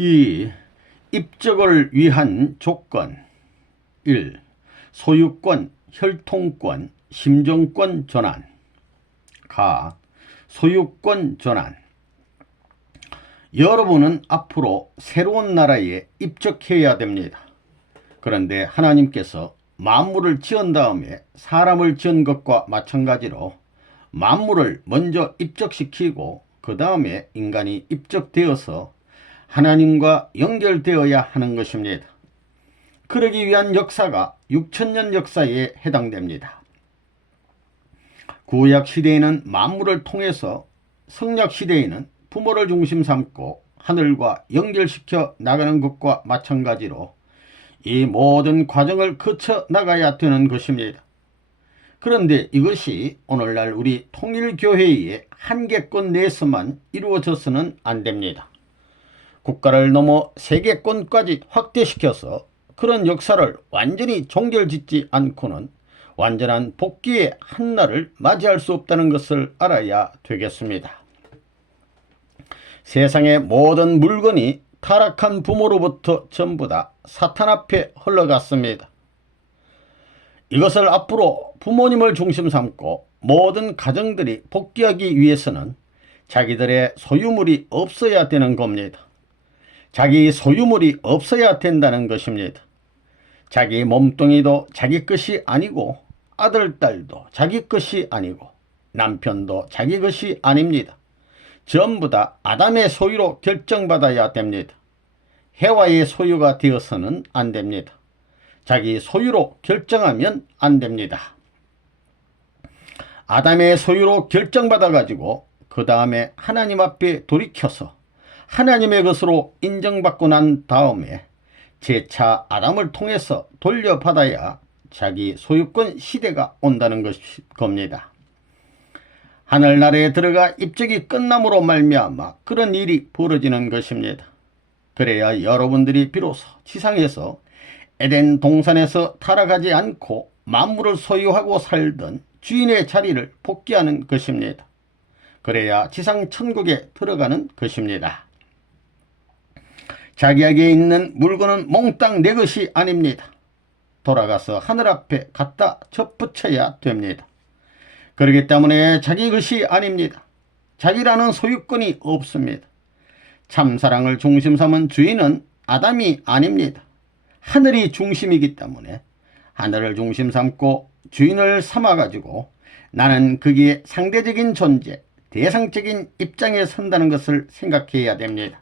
이 입적을 위한 조건 1. 소유권, 혈통권, 심정권 전환. 가. 소유권 전환. 여러분은 앞으로 새로운 나라에 입적해야 됩니다. 그런데 하나님께서 만물을 지은 다음에 사람을 지은 것과 마찬가지로 만물을 먼저 입적시키고 그 다음에 인간이 입적되어서 하나님과 연결되어야 하는 것입니다. 그러기 위한 역사가 6천년 역사에 해당됩니다. 구약 시대에는 만물을 통해서, 성약 시대에는 부모를 중심 삼고 하늘과 연결시켜 나가는 것과 마찬가지로 이 모든 과정을 거쳐 나가야 되는 것입니다. 그런데 이것이 오늘날 우리 통일교회의 한계권 내에서만 이루어져서는 안 됩니다. 국가를 넘어 세계권까지 확대시켜서 그런 역사를 완전히 종결짓지 않고는 완전한 복귀의 한날을 맞이할 수 없다는 것을 알아야 되겠습니다. 세상의 모든 물건이 타락한 부모로부터 전부 다 사탄 앞에 흘러갔습니다. 이것을 앞으로 부모님을 중심 삼고 모든 가정들이 복귀하기 위해서는 자기들의 소유물이 없어야 되는 겁니다. 자기 소유물이 없어야 된다는 것입니다. 자기 몸뚱이도 자기 것이 아니고 아들, 딸도 자기 것이 아니고 남편도 자기 것이 아닙니다. 전부 다 아담의 소유로 결정받아야 됩니다. 해와의 소유가 되어서는 안 됩니다. 자기 소유로 결정하면 안 됩니다. 아담의 소유로 결정받아 가지고 그 다음에 하나님 앞에 돌이켜서 하나님의 것으로 인정받고 난 다음에 재차 아담을 통해서 돌려받아야 자기 소유권 시대가 온다는 겁니다. 하늘나라에 들어가 입적이 끝남으로 말미암아 그런 일이 벌어지는 것입니다. 그래야 여러분들이 비로소 지상에서 에덴 동산에서 타락하지 않고 만물을 소유하고 살던 주인의 자리를 복귀하는 것입니다. 그래야 지상 천국에 들어가는 것입니다. 자기에게 있는 물건은 몽땅 내 것이 아닙니다. 돌아가서 하늘 앞에 갖다 접붙여야 됩니다. 그렇기 때문에 자기 것이 아닙니다. 자기라는 소유권이 없습니다. 참사랑을 중심 삼은 주인은 아담이 아닙니다. 하늘이 중심이기 때문에 하늘을 중심 삼고 주인을 삼아가지고 나는 거기에 상대적인 존재, 대상적인 입장에 선다는 것을 생각해야 됩니다.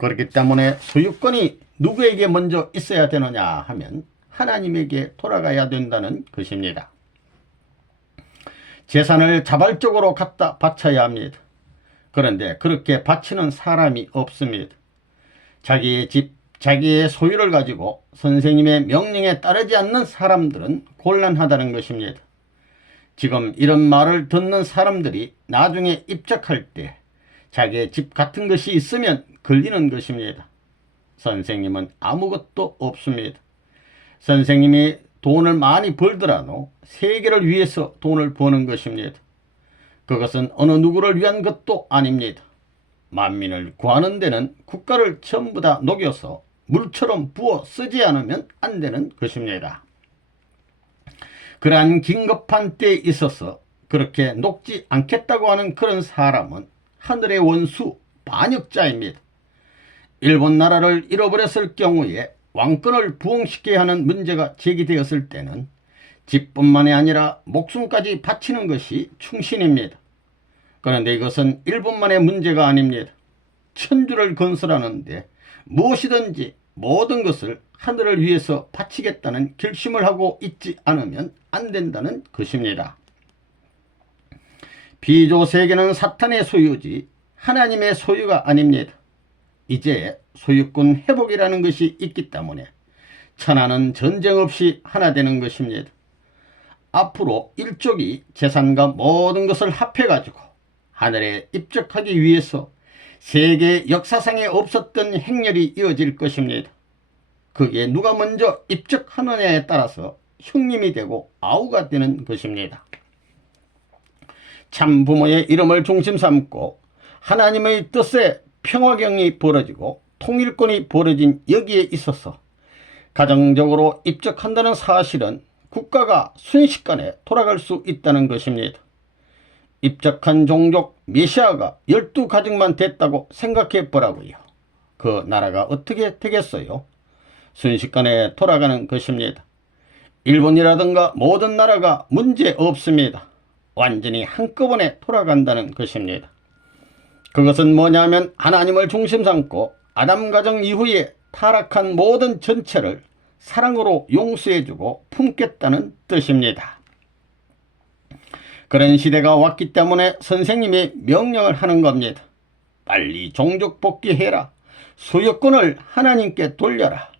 그렇기 때문에 소유권이 누구에게 먼저 있어야 되느냐 하면 하나님에게 돌아가야 된다는 것입니다. 재산을 자발적으로 갖다 바쳐야 합니다. 그런데 그렇게 바치는 사람이 없습니다. 자기의 집, 자기의 소유를 가지고 선생님의 명령에 따르지 않는 사람들은 곤란하다는 것입니다. 지금 이런 말을 듣는 사람들이 나중에 입적할 때 자기의 집 같은 것이 있으면 걸리는 것입니다. 선생님은 아무것도 없습니다. 선생님이 돈을 많이 벌더라도 세계를 위해서 돈을 버는 것입니다. 그것은 어느 누구를 위한 것도 아닙니다. 만민을 구하는 데는 국가를 전부 다 녹여서 물처럼 부어 쓰지 않으면 안 되는 것입니다. 그러한 긴급한 때에 있어서 그렇게 녹지 않겠다고 하는 그런 사람은 하늘의 원수 반역자입니다. 일본 나라를 잃어버렸을 경우에 왕권을 부흥시켜야 하는 문제가 제기되었을 때는 집뿐만이 아니라 목숨까지 바치는 것이 충신입니다. 그런데 이것은 일본만의 문제가 아닙니다. 천주를 건설하는데 무엇이든지 모든 것을 하늘을 위해서 바치겠다는 결심을 하고 있지 않으면 안 된다는 것입니다. 비조세계는 사탄의 소유지 하나님의 소유가 아닙니다. 이제 소유권 회복이라는 것이 있기 때문에 천하는 전쟁 없이 하나 되는 것입니다. 앞으로 일족이 재산과 모든 것을 합해가지고 하늘에 입적하기 위해서 세계 역사상에 없었던 행렬이 이어질 것입니다. 그게 누가 먼저 입적하느냐에 따라서 형님이 되고 아우가 되는 것입니다. 참 부모의 이름을 중심 삼고 하나님의 뜻에 평화경이 벌어지고 통일권이 벌어진 여기에 있어서 가정적으로 입적한다는 사실은 국가가 순식간에 돌아갈 수 있다는 것입니다. 입적한 종족 메시아가 12가정만 됐다고 생각해 보라고요. 그 나라가 어떻게 되겠어요? 순식간에 돌아가는 것입니다. 일본이라든가 모든 나라가 문제 없습니다. 완전히 한꺼번에 돌아간다는 것입니다. 그것은 뭐냐면 하나님을 중심 삼고 아담 가정 이후에 타락한 모든 전체를 사랑으로 용서해주고 품겠다는 뜻입니다. 그런 시대가 왔기 때문에 선생님이 명령을 하는 겁니다. 빨리 종족 복귀해라. 소유권을 하나님께 돌려라.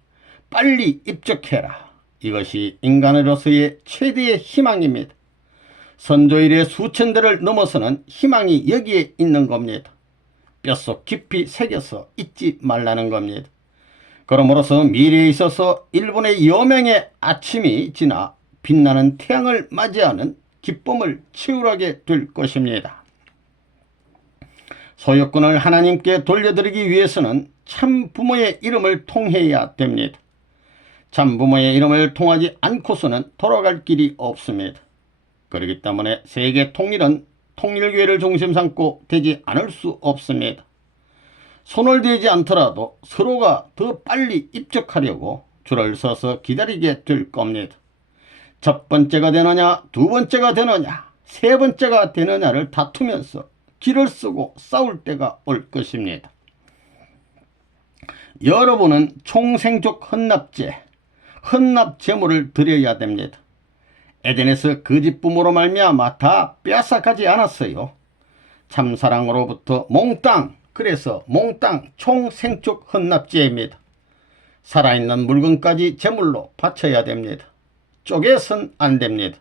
빨리 입적해라. 이것이 인간으로서의 최대의 희망입니다. 선조일의 수천 대를 넘어서는 희망이 여기에 있는 겁니다. 뼛속 깊이 새겨서 잊지 말라는 겁니다. 그러므로서 미래에 있어서 일본의 여명의 아침이 지나 빛나는 태양을 맞이하는 기쁨을 치열하게 될 것입니다. 소유권을 하나님께 돌려드리기 위해서는 참 부모의 이름을 통해야 됩니다. 참 부모의 이름을 통하지 않고서는 돌아갈 길이 없습니다. 그렇기 때문에 세계 통일은 통일교회를 중심 삼고 되지 않을 수 없습니다. 손을 대지 않더라도 서로가 더 빨리 입적하려고 줄을 서서 기다리게 될 겁니다. 첫 번째가 되느냐, 두 번째가 되느냐, 세 번째가 되느냐를 다투면서 길을 쓰고 싸울 때가 올 것입니다. 여러분은 총생족 헌납제, 헌납제물을 드려야 됩니다. 에덴에서 거짓 부모로 말미암아 다 빼앗아가지 않았어요. 참사랑으로부터 몽땅, 그래서 몽땅 총생축 헌납제입니다. 살아있는 물건까지 제물로 바쳐야 됩니다. 쪼개선 안 됩니다.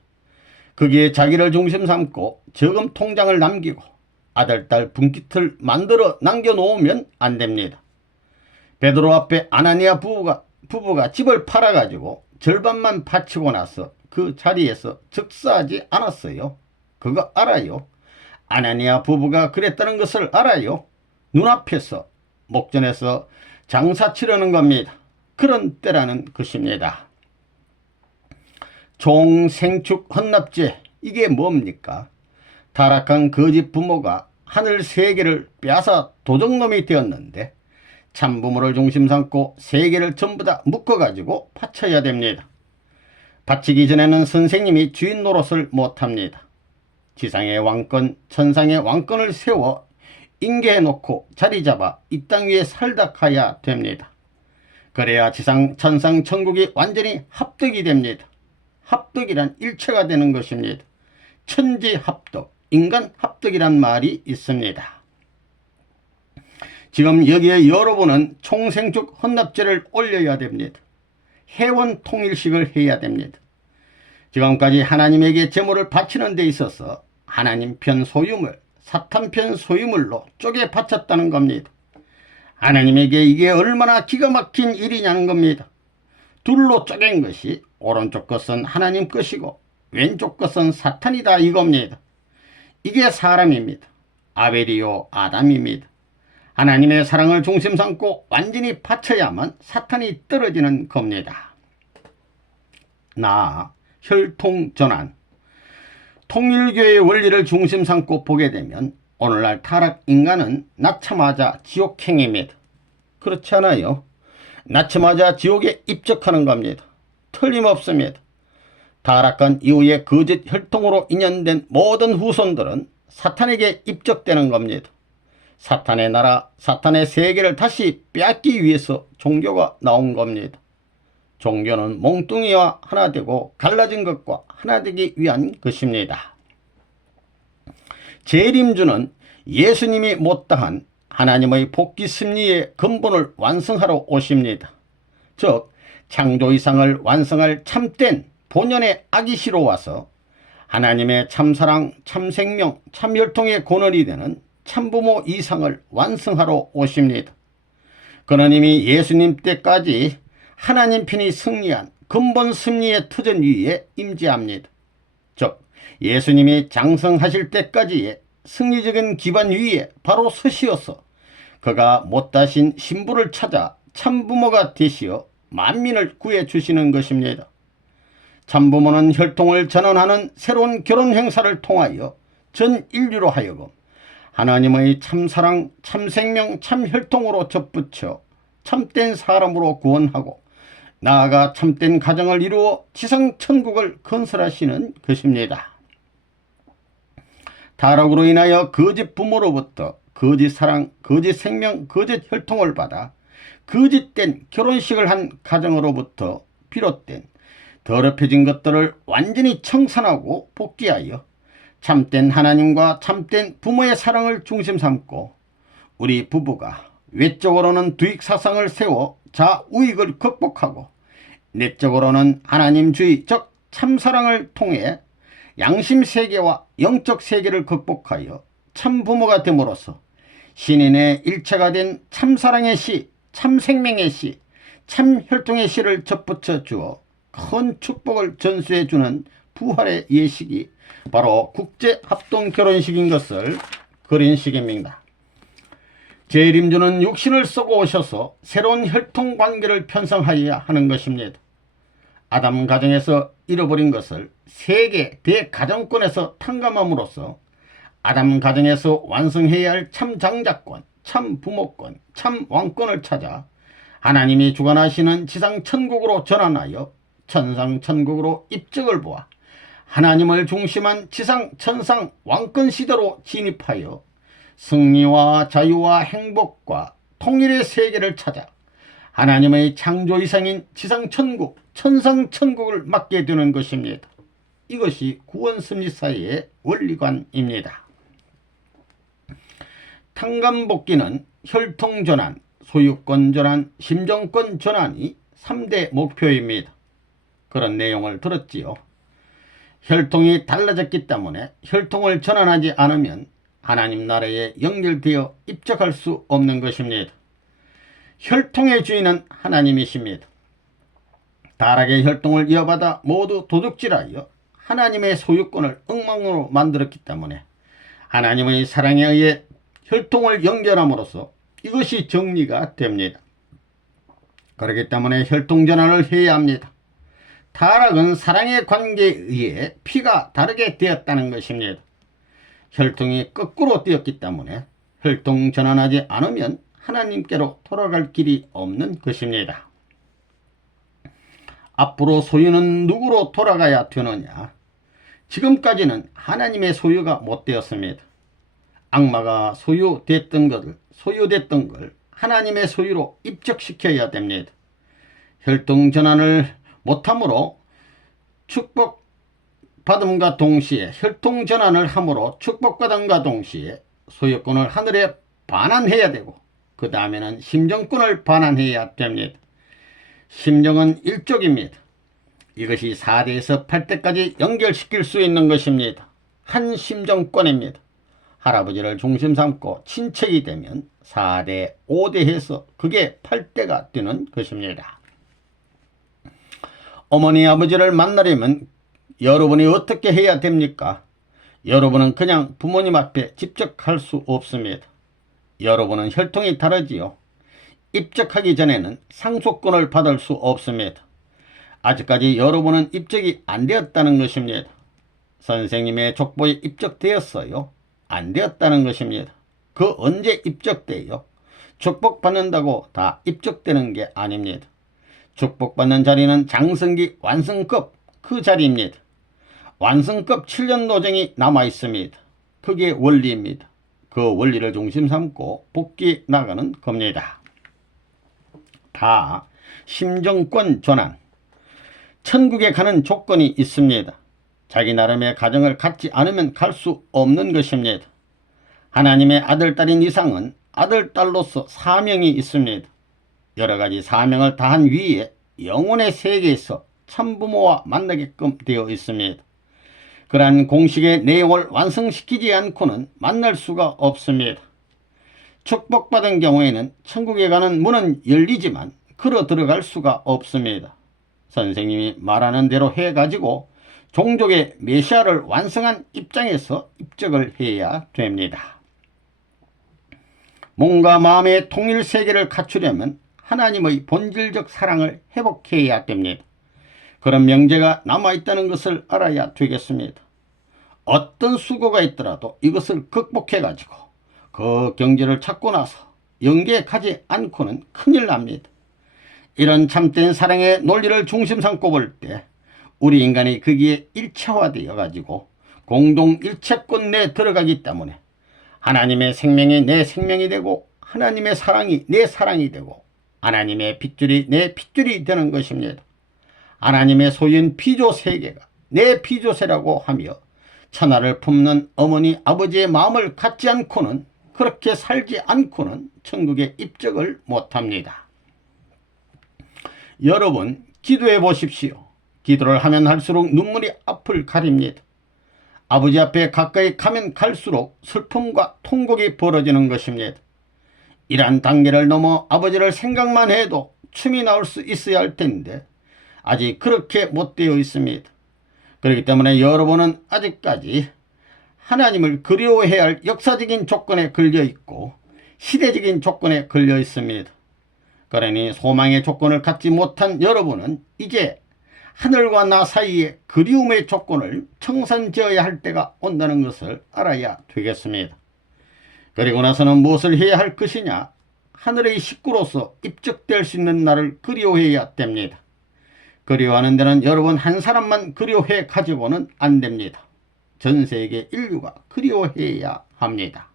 거기에 자기를 중심 삼고 저금 통장을 남기고 아들, 딸 분깃을 만들어 남겨놓으면 안 됩니다. 베드로 앞에 아나니아 부부가 집을 팔아가지고 절반만 바치고 나서 그 자리에서 즉사하지 않았어요. 그거 알아요? 아나니아 부부가 그랬다는 것을 알아요? 눈앞에서 목전에서 장사 치려는 겁니다. 그런 때라는 것입니다. 총생축 헌납제, 이게 뭡니까? 타락한 거짓 부모가 하늘 세계를 빼앗아 도적놈이 되었는데 참부모를 중심 삼고 세계를 전부 다 묶어가지고 바쳐야 됩니다. 바치기 전에는 선생님이 주인 노릇을 못합니다. 지상의 왕권, 천상의 왕권을 세워 인계해놓고 자리 잡아 이 땅 위에 살다 가야 됩니다. 그래야 지상, 천상, 천국이 완전히 합덕이 됩니다. 합덕이란 일체가 되는 것입니다. 천지합덕, 인간합덕이란 말이 있습니다. 지금 여기에 여러분은 총생축 헌납제를 올려야 됩니다. 회원 통일식을 해야 됩니다. 지금까지 하나님에게 제물을 바치는 데 있어서 하나님 편 소유물, 사탄 편 소유물로 쪼개 바쳤다는 겁니다. 하나님에게 이게 얼마나 기가 막힌 일이냐는 겁니다. 둘로 쪼갠 것이 오른쪽 것은 하나님 것이고 왼쪽 것은 사탄이다 이겁니다. 이게 사람입니다. 아벨이요 아담입니다. 하나님의 사랑을 중심 삼고 완전히 바쳐야만 사탄이 떨어지는 겁니다. 나 혈통전환, 통일교의 원리를 중심 삼고 보게 되면 오늘날 타락 인간은 낳자마자 지옥행입니다. 그렇지 않아요? 낳자마자 지옥에 입적하는 겁니다. 틀림없습니다. 타락한 이후에 거짓 혈통으로 인연된 모든 후손들은 사탄에게 입적되는 겁니다. 사탄의 나라, 사탄의 세계를 다시 빼앗기 위해서 종교가 나온 겁니다. 종교는 몽뚱이와 하나 되고 갈라진 것과 하나 되기 위한 것입니다. 재림주는 예수님이 못다한 하나님의 복귀 섭리의 근본을 완성하러 오십니다. 즉 창조 이상을 완성할 참된 본연의 아기시로 와서 하나님의 참사랑, 참생명, 참혈통의 근원이 되는 참부모 이상을 완성하러 오십니다. 그는 이미 예수님 때까지 하나님 편이 승리한 근본 섭리의 터전 위에 임재합니다. 즉 예수님이 장성하실 때까지의 승리적인 기반 위에 바로 서시어서 그가 못다신 신부를 찾아 참부모가 되시어 만민을 구해주시는 것입니다. 참부모는 혈통을 전환하는 새로운 결혼 행사를 통하여 전 인류로 하여금 하나님의 참사랑, 참생명, 참혈통으로 접붙여 참된 사람으로 구원하고 나아가 참된 가정을 이루어 지상천국을 건설하시는 것입니다. 타락으로 인하여 거짓 부모로부터 거짓 사랑, 거짓 생명, 거짓 혈통을 받아 거짓된 결혼식을 한 가정으로부터 비롯된 더럽혀진 것들을 완전히 청산하고 복귀하여 참된 하나님과 참된 부모의 사랑을 중심 삼고 우리 부부가 외적으로는 두익사상을 세워 자우익을 극복하고 내적으로는 하나님주의 즉 참사랑을 통해 양심세계와 영적세계를 극복하여 참부모가 됨으로써 신인의 일체가 된 참사랑의 씨, 참생명의 씨, 참혈통의 씨를 접붙여 주어 큰 축복을 전수해 주는 부활의 예식이 바로 국제합동결혼식인 것을 그린 식입니다. 재림주는 육신을 쓰고 오셔서 새로운 혈통관계를 편성하여야 하는 것입니다. 아담 가정에서 잃어버린 것을 세계 대가정권에서 탕감함으로써 아담 가정에서 완성해야 할 참장자권, 참부모권, 참왕권을 찾아 하나님이 주관하시는 지상천국으로 전환하여 천상천국으로 입적을 보아 하나님을 중심한 지상 천상 왕권 시대로 진입하여 승리와 자유와 행복과 통일의 세계를 찾아 하나님의 창조 이상인 지상천국, 천상천국을 맡게 되는 것입니다. 이것이 구원섭리사의 원리관입니다. 탕감복귀는 혈통전환, 소유권전환, 심정권전환이 3대 목표입니다. 그런 내용을 들었지요. 혈통이 달라졌기 때문에 혈통을 전환하지 않으면 하나님 나라에 연결되어 입적할 수 없는 것입니다. 혈통의 주인은 하나님이십니다. 타락의 혈통을 이어받아 모두 도둑질하여 하나님의 소유권을 엉망으로 만들었기 때문에 하나님의 사랑에 의해 혈통을 연결함으로써 이것이 정리가 됩니다. 그렇기 때문에 혈통전환을 해야 합니다. 타락은 사랑의 관계에 의해 피가 다르게 되었다는 것입니다. 혈통이 거꾸로 되었기 때문에 혈통 전환하지 않으면 하나님께로 돌아갈 길이 없는 것입니다. 앞으로 소유는 누구로 돌아가야 되느냐? 지금까지는 하나님의 소유가 못 되었습니다. 악마가 소유됐던 걸 하나님의 소유로 입적시켜야 됩니다. 혈통 전환을 못함으로 축복받음과 동시에 혈통 전환을 함으로 축복받음과 동시에 소유권을 하늘에 반환해야 되고 그 다음에는 심정권을 반환해야 됩니다. 심정은 일족입니다. 이것이 4대에서 8대까지 연결시킬 수 있는 것입니다. 한 심정권입니다. 할아버지를 중심 삼고 친척이 되면 4대, 5대 해서 그게 8대가 되는 것입니다. 어머니, 아버지를 만나려면 여러분이 어떻게 해야 됩니까? 여러분은 그냥 부모님 앞에 직접 갈 수 없습니다. 여러분은 혈통이 다르지요. 입적하기 전에는 상속권을 받을 수 없습니다. 아직까지 여러분은 입적이 안 되었다는 것입니다. 선생님의 족보에 입적되었어요? 안 되었다는 것입니다. 그 언제 입적돼요? 축복받는다고 다 입적되는 게 아닙니다. 축복받는 자리는 장성기 완성급 그 자리입니다. 완성급 7년 노정이 남아 있습니다. 그게 원리입니다. 그 원리를 중심 삼고 복귀 나가는 겁니다. 다 심정권 전환. 천국에 가는 조건이 있습니다. 자기 나름의 가정을 갖지 않으면 갈 수 없는 것입니다. 하나님의 아들, 딸인 이상은 아들, 딸로서 사명이 있습니다. 여러가지 사명을 다한 위에 영혼의 세계에서 참부모와 만나게끔 되어 있습니다. 그러한 공식의 내용을 완성시키지 않고는 만날 수가 없습니다. 축복받은 경우에는 천국에 가는 문은 열리지만 걸어 들어갈 수가 없습니다. 선생님이 말하는 대로 해가지고 종족의 메시아를 완성한 입장에서 입적을 해야 됩니다. 몸과 마음의 통일 세계를 갖추려면 하나님의 본질적 사랑을 회복해야 됩니다. 그런 명제가 남아있다는 것을 알아야 되겠습니다. 어떤 수고가 있더라도 이것을 극복해가지고 그 경지를 찾고 나서 영계에 가지 않고는 큰일 납니다. 이런 참된 사랑의 논리를 중심 삼고 볼 때 우리 인간이 거기에 일체화되어 가지고 공동 일체권 내에 들어가기 때문에 하나님의 생명이 내 생명이 되고 하나님의 사랑이 내 사랑이 되고 하나님의 핏줄이 내 핏줄이 되는 것입니다. 하나님의 소유인 피조세계가 내 피조세라고 하며 천하를 품는 어머니 아버지의 마음을 갖지 않고는 그렇게 살지 않고는 천국에 입적을 못합니다. 여러분 기도해 보십시오. 기도를 하면 할수록 눈물이 앞을 가립니다. 아버지 앞에 가까이 가면 갈수록 슬픔과 통곡이 벌어지는 것입니다. 이러한 단계를 넘어 아버지를 생각만 해도 춤이 나올 수 있어야 할 텐데 아직 그렇게 못 되어 있습니다. 그렇기 때문에 여러분은 아직까지 하나님을 그리워해야 할 역사적인 조건에 걸려 있고 시대적인 조건에 걸려 있습니다. 그러니 소망의 조건을 갖지 못한 여러분은 이제 하늘과 나 사이에 그리움의 조건을 청산지어야 할 때가 온다는 것을 알아야 되겠습니다. 그리고 나서는 무엇을 해야 할 것이냐? 하늘의 식구로서 입적될 수 있는 날을 그리워해야 됩니다. 그리워하는 데는 여러분 한 사람만 그리워해 가지고는 안 됩니다. 전 세계 인류가 그리워해야 합니다.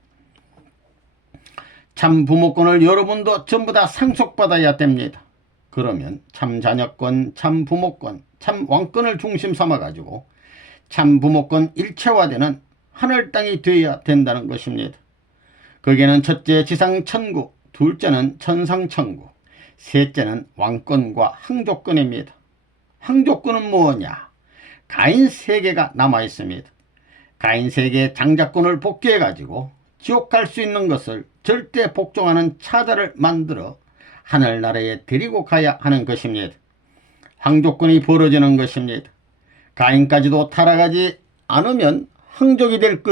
참 부모권을 여러분도 전부 다 상속받아야 됩니다. 그러면 참 자녀권, 참 부모권, 참 왕권을 중심 삼아 가지고 참 부모권 일체화되는 하늘 땅이 되어야 된다는 것입니다. 거기에는 첫째 지상천국, 둘째는 천상천국, 셋째는 왕권과 황족권입니다. 황족권은 뭐냐? 가인 세계가 남아 있습니다. 가인 세계의 장자권을 복귀해 가지고 지옥 갈 수 있는 것을 절대 복종하는 차자를 만들어 하늘나라에 데리고 가야 하는 것입니다. 황족권이 벌어지는 것입니다. 가인까지도 타락하지 않으면 황족이 될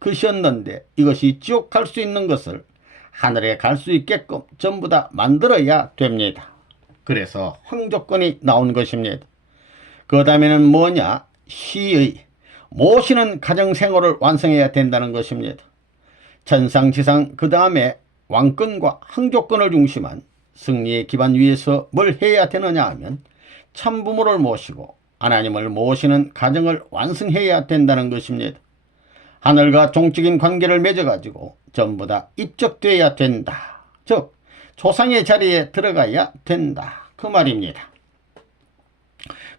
것이었는데 이것이 지옥 갈 수 있는 것을 하늘에 갈 수 있게끔 전부 다 만들어야 됩니다. 그래서 황족권이 나온 것입니다. 그 다음에는 뭐냐? 시의 모시는 가정생활을 완성해야 된다는 것입니다. 천상지상 그 다음에 왕권과 황족권을 중심한 승리의 기반 위에서 뭘 해야 되느냐 하면 참부모를 모시고 하나님을 모시는 가정을 완성해야 된다는 것입니다. 하늘과 종적인 관계를 맺어가지고 전부 다 입적되어야 된다. 즉 조상의 자리에 들어가야 된다. 그 말입니다.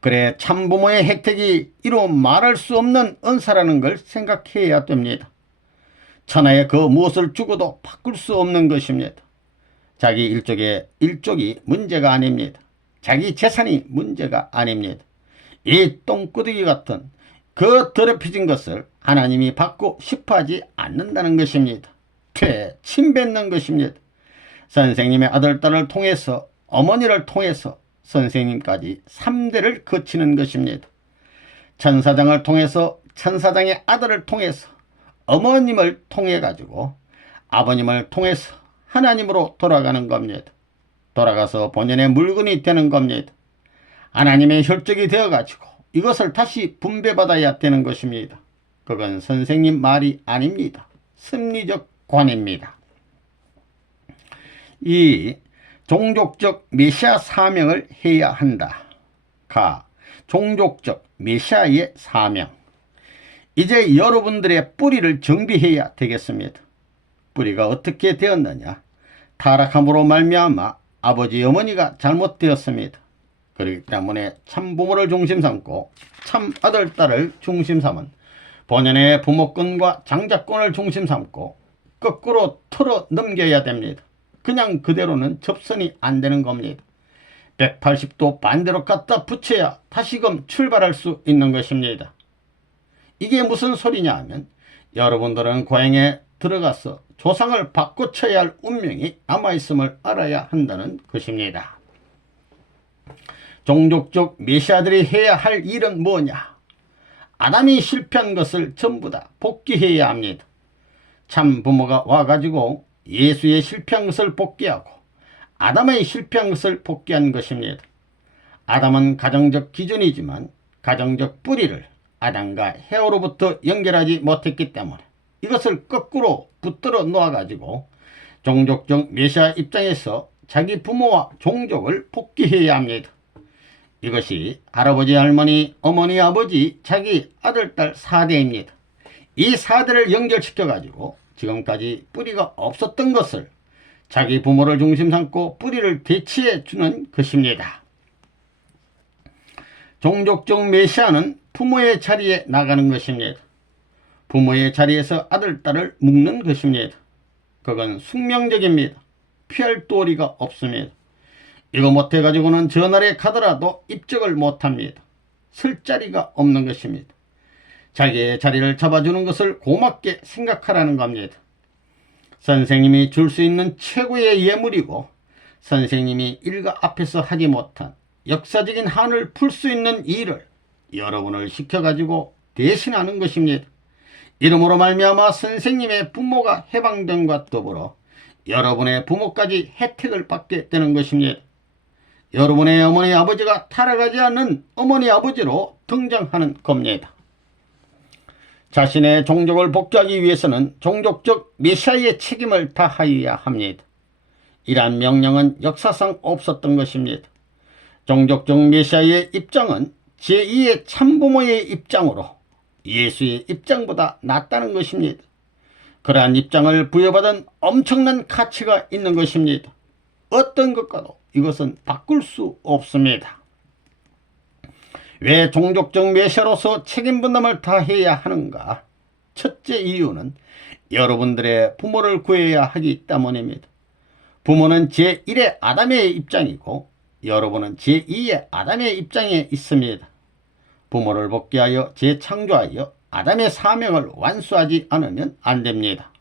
그래 참부모의 혜택이 이루 말할 수 없는 은사라는 걸 생각해야 됩니다. 천하에 그 무엇을 주고도 바꿀 수 없는 것입니다. 자기 일족이 문제가 아닙니다. 자기 재산이 문제가 아닙니다. 이 똥꾸더기 같은 그 더럽혀진 것을 하나님이 받고 싶어하지 않는다는 것입니다. 침뱉는 것입니다. 선생님의 아들, 딸을 통해서 어머니를 통해서 선생님까지 3대를 거치는 것입니다. 천사장을 통해서 천사장의 아들을 통해서 어머님을 통해 가지고 아버님을 통해서 하나님으로 돌아가는 겁니다. 돌아가서 본연의 물건이 되는 겁니다. 하나님의 혈족이 되어 가지고 이것을 다시 분배받아야 되는 것입니다. 그건 선생님 말이 아닙니다. 심리적 관입니다. 이 종족적 메시아 사명을 해야 한다. 종족적 메시아의 사명. 이제 여러분들의 뿌리를 정비해야 되겠습니다. 뿌리가 어떻게 되었느냐? 타락함으로 말미암아 아버지 어머니가 잘못되었습니다. 그렇기 때문에 참 부모를 중심 삼고 참 아들, 딸을 중심 삼은 본연의 부모권과 장자권을 중심 삼고 거꾸로 털어 넘겨야 됩니다. 그냥 그대로는 접선이 안 되는 겁니다. 180도 반대로 갖다 붙여야 다시금 출발할 수 있는 것입니다. 이게 무슨 소리냐 하면 여러분들은 고향에 들어가서 조상을 바꿔쳐야 할 운명이 남아있음을 알아야 한다는 것입니다. 종족적 메시아들이 해야 할 일은 뭐냐? 아담이 실패한 것을 전부 다 복귀해야 합니다. 참 부모가 와가지고 예수의 실패한 것을 복귀하고 아담의 실패한 것을 복귀한 것입니다. 아담은 가정적 기준이지만 가정적 뿌리를 아담과 헤어로부터 연결하지 못했기 때문에 이것을 거꾸로 붙들어 놓아가지고 종족적 메시아 입장에서 자기 부모와 종족을 복귀해야 합니다. 이것이 할아버지, 할머니, 어머니, 아버지, 자기 아들, 딸 4대입니다. 이 4대를 연결시켜가지고 지금까지 뿌리가 없었던 것을 자기 부모를 중심 삼고 뿌리를 대치해 주는 것입니다. 종족적 메시아는 부모의 자리에 나가는 것입니다. 부모의 자리에서 아들, 딸을 묶는 것입니다. 그건 숙명적입니다. 피할 도리가 없습니다. 이거 못해가지고는 전날에 가더라도 입적을 못합니다. 쓸 자리가 없는 것입니다. 자기의 자리를 잡아주는 것을 고맙게 생각하라는 겁니다. 선생님이 줄 수 있는 최고의 예물이고 선생님이 일가 앞에서 하지 못한 역사적인 한을 풀 수 있는 일을 여러분을 시켜가지고 대신하는 것입니다. 이름으로 말미암아 선생님의 부모가 해방됨과 더불어 여러분의 부모까지 혜택을 받게 되는 것입니다. 여러분의 어머니 아버지가 타락하지 않는 어머니 아버지로 등장하는 겁니다. 자신의 종족을 복귀하기 위해서는 종족적 메시아의 책임을 다하여야 합니다. 이러한 명령은 역사상 없었던 것입니다. 종족적 메시아의 입장은 제2의 참부모의 입장으로 예수의 입장보다 낫다는 것입니다. 그러한 입장을 부여받은 엄청난 가치가 있는 것입니다. 어떤 것과도 이것은 바꿀 수 없습니다. 왜 종족적 메시아로서 책임 분담을 다해야 하는가? 첫째 이유는 여러분들의 부모를 구해야 하기 때문입니다. 부모는 제1의 아담의 입장이고 여러분은 제2의 아담의 입장에 있습니다. 부모를 복귀하여 재창조하여 아담의 사명을 완수하지 않으면 안 됩니다.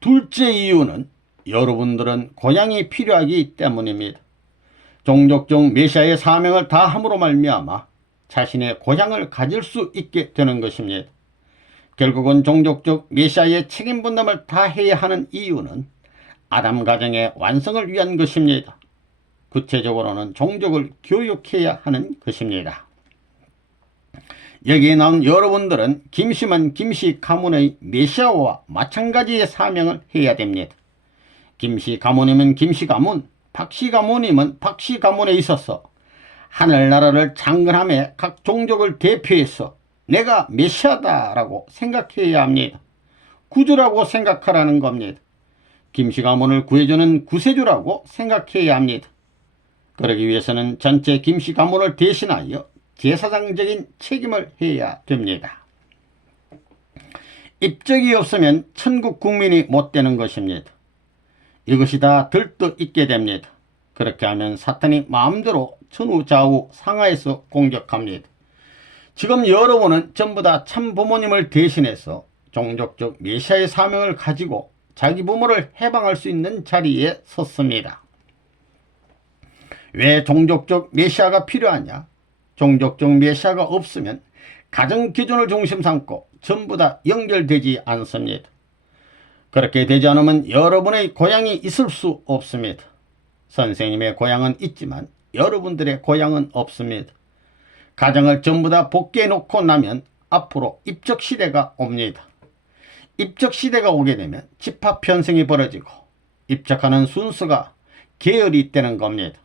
둘째 이유는 여러분들은 고향이 필요하기 때문입니다. 종족적 메시아의 사명을 다함으로 말미암아 자신의 고향을 가질 수 있게 되는 것입니다. 결국은 종족적 메시아의 책임 분담을 다해야 하는 이유는 아담 가정의 완성을 위한 것입니다. 구체적으로는 종족을 교육해야 하는 것입니다. 여기에 나온 여러분들은 김씨만 김씨 가문의 메시아와 마찬가지의 사명을 해야 됩니다. 김씨 가문이면 김씨 가문, 박씨 가문이면 박씨 가문에 있어서 하늘나라를 창건함에 각 종족을 대표해서 내가 메시아다라고 생각해야 합니다. 구주라고 생각하라는 겁니다. 김씨 가문을 구해주는 구세주라고 생각해야 합니다. 그러기 위해서는 전체 김씨 가문을 대신하여 제사장적인 책임을 해야 됩니다. 입적이 없으면 천국 국민이 못 되는 것입니다. 이것이 다 들떠 있게 됩니다. 그렇게 하면 사탄이 마음대로 전후좌우 상하에서 공격합니다. 지금 여러분은 전부 다 참 부모님을 대신해서 종족적 메시아의 사명을 가지고 자기 부모를 해방할 수 있는 자리에 섰습니다. 왜 종족적 메시아가 필요하냐? 종족적 메시아가 없으면 가정 기준을 중심 삼고 전부 다 연결되지 않습니다. 그렇게 되지 않으면 여러분의 고향이 있을 수 없습니다. 선생님의 고향은 있지만 여러분들의 고향은 없습니다. 가정을 전부 다 복귀해 놓고 나면 앞으로 입적시대가 옵니다. 입적시대가 오게 되면 집합 편승이 벌어지고 입적하는 순서가 계열이 되는 겁니다.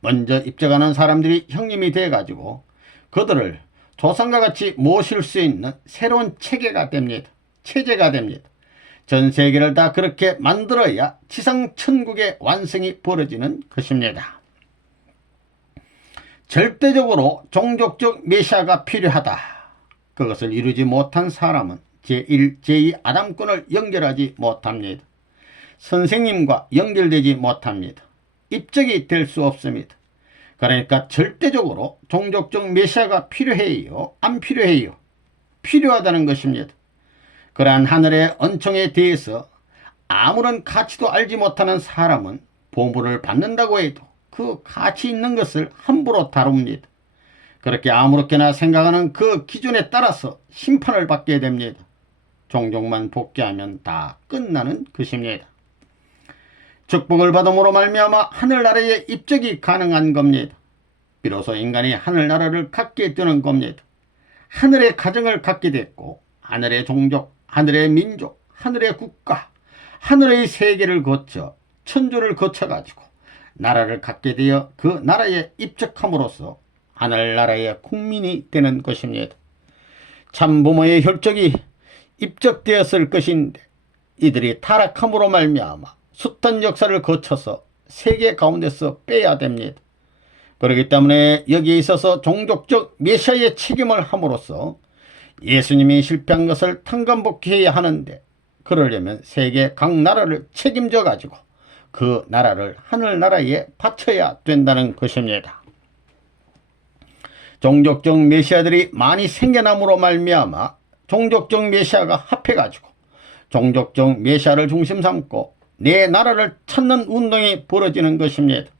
먼저 입적하는 사람들이 형님이 돼가지고 그들을 조상과 같이 모실 수 있는 새로운 체계가 됩니다. 체제가 됩니다. 전 세계를 다 그렇게 만들어야 지상 천국의 완성이 벌어지는 것입니다. 절대적으로 종족적 메시아가 필요하다. 그것을 이루지 못한 사람은 제1, 제2 아담권을 연결하지 못합니다. 선생님과 연결되지 못합니다. 입적이 될 수 없습니다. 그러니까 절대적으로 종족적 메시아가 필요해요? 안 필요해요? 필요하다는 것입니다. 그러한 하늘의恩寵에 대해서 아무런 가치도 알지 못하는 사람은 보물을 받는다고 해도 그 가치 있는 것을 함부로 다룹니다. 그렇게 아무렇게나 생각하는 그 기준에 따라서 심판을 받게 됩니다. 종족만 복귀하면 다 끝나는 것입니다. 축복을 받음으로 말미암아 하늘나라의 입적이 가능한 겁니다. 비로소 인간이 하늘나라를 갖게 되는 겁니다. 하늘의 가정을 갖게 됐고 하늘의 종족, 하늘의 민족, 하늘의 국가, 하늘의 세계를 거쳐 천주를 거쳐가지고 나라를 갖게 되어 그 나라에 입적함으로써 하늘나라의 국민이 되는 것입니다. 참부모의 혈족이 입적되었을 것인데 이들이 타락함으로 말미암아 숱한 역사를 거쳐서 세계 가운데서 빼야 됩니다. 그렇기 때문에 여기에 있어서 종족적 메시아의 책임을 함으로써 예수님이 실패한 것을 탕감복해야 하는데, 그러려면 세계 각 나라를 책임져 가지고 그 나라를 하늘나라에 바쳐야 된다는 것입니다. 종족적 메시아들이 많이 생겨남으로 말미암아 종족적 메시아가 합해가지고 종족적 메시아를 중심 삼고 내 나라를 찾는 운동이 벌어지는 것입니다.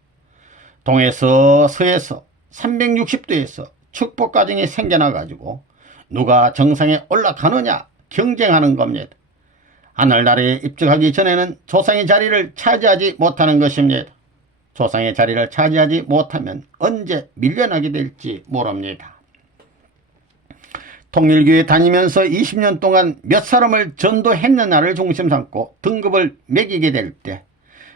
동에서 서에서 360도에서 축복가정이 생겨나가지고 누가 정상에 올라가느냐 경쟁하는 겁니다. 하늘나라에 입적하기 전에는 조상의 자리를 차지하지 못하는 것입니다. 조상의 자리를 차지하지 못하면 언제 밀려나게 될지 모릅니다. 통일교회 다니면서 20년 동안 몇 사람을 전도했느냐를 중심 삼고 등급을 매기게 될 때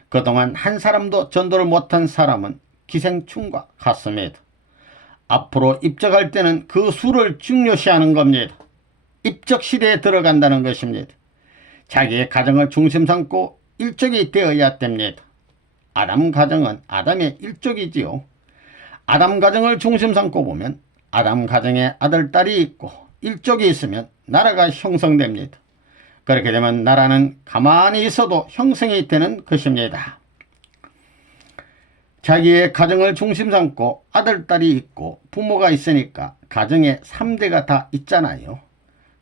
그동안 한 사람도 전도를 못한 사람은 기생충과 같습니다. 앞으로 입적할 때는 그 수를 중요시하는 겁니다. 입적 시대에 들어간다는 것입니다. 자기의 가정을 중심 삼고 일족이 되어야 됩니다. 아담 가정은 아담의 일족이지요. 아담 가정을 중심 삼고 보면 아담 가정에 아들, 딸이 있고 일족이 있으면 나라가 형성됩니다. 그렇게 되면 나라는 가만히 있어도 형성이 되는 것입니다. 자기의 가정을 중심 삼고 아들, 딸이 있고 부모가 있으니까 가정에 3대가 다 있잖아요.